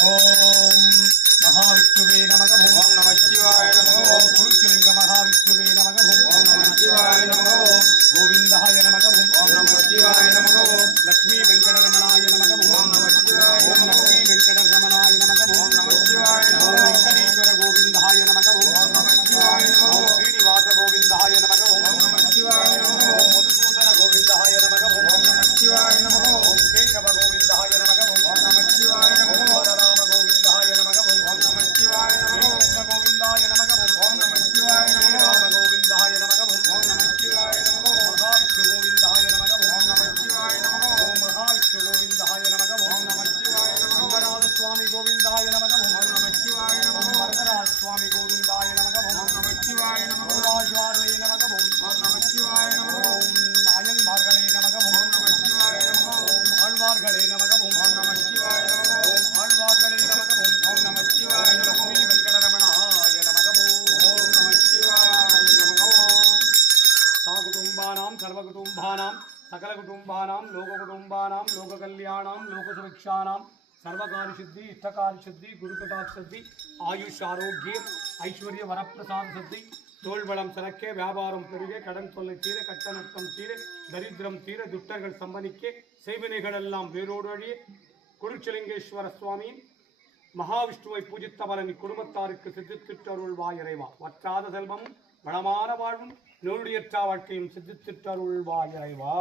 ஓம் மகாவிஷ்ணுவே நமக ஓம் நம சிவாய நமக ஓம் குருலிங்க மகாவிஷ்ணுவே நமக ஓம் நம சிவாய நமக ஓம் கோவிந்தாய நமக ஓம் நம சிவாய நமக ஓம் லட்சுமி வெங்கடரமணாய நமக ஓம் நம சிவாய ஓம் லட்சுமி வெங்கடரமணாய நமக ஓம் நம சிவாய நமக ஓம் வெங்கடேஸ்வர கோவிந்தாய நமக ஓம் நம சிவாய நமக ஓம் ஸ்ரீனிவாச கோவிந்தாய நமக ஓம் நம சிவாய நமக ஓம் மதுசூதன கோவிந்தாய நமக ஓம் நம சிவாய நமக ஓம் கேசவ கோவிந்தாய நமக ஓம் நம சிவாய நமக ஓம் பலராம கோவிந்தாய நமக ஓம் நம சிவாய நமக ஓம் கோவிந்தாய நமக ஓம் நம சிவாய நமக ராம கோவிந்தாய நமக ஓம் நம சிவாய நமக ஓம் மகாவிஷ்ணு கோவிந்தாய நமக ஓம் நம சிவாய நமக ஓம் மகாவிஷ்ணு கோவிந்தாய நமக ஓம் நம சிவாய நமக ரங்கநாத சுவாமி கோவிந்தாய நமக ஓம் நம சிவாய நமக ஓம் வரதராஜ சுவாமி கோவிந்தாய நமக ஓம் நம சிவாய நமக ஓம் ராஜ்வாரே நமக ஓம் நம சிவாய நமக ஓம் நாயன்மார்களே நமக ஓம் நம சிவாய நமக ஓம் ஆழ்வார்களே நமக ஓம் நம சிவாய நமக ஓம் ஆழ்வார்களே நமக ஓம் நம சிவாய லட்சுமி வெங்கடரமணாய நமக ஓம் நம சிவாய நமக ஓம் சாகுடும்பானாம் சர்வகுடும்பானாம் सकलकुटुंबानां लोककुटुंबानां लोककल्याणां लोकसुरक्षाणां सर्वकार्यसिद्धि इष्टकार्यसिद्धि गुरुकटाक्षसिद्धि आयुष आरोग्य ऐश्वर्य वरप्रसाद सिद्धि தோல்வளம் சிறக்க வியாபாரம் பெருக கடன் தொல்லை தீர கட்டணத்தம் தீர தரித்திரம் தீர துட்டர்கள் சம்பனிக்க செய்வினைகள் எல்லாம் வேரோடு அழிய குருச்சலிங்கேஸ்வர சுவாமியின் மகாவிஷ்ணுவை பூஜித்த பலன் குடும்பத்தாருக்கு சித்தித்திட்டருள்வாய் இறைவா வற்றாத செல்வமும் வளமான வாழ்வும் நோடியற்ற வாழ்க்கையும் சித்தித்திட்டருள்வாய் இறைவா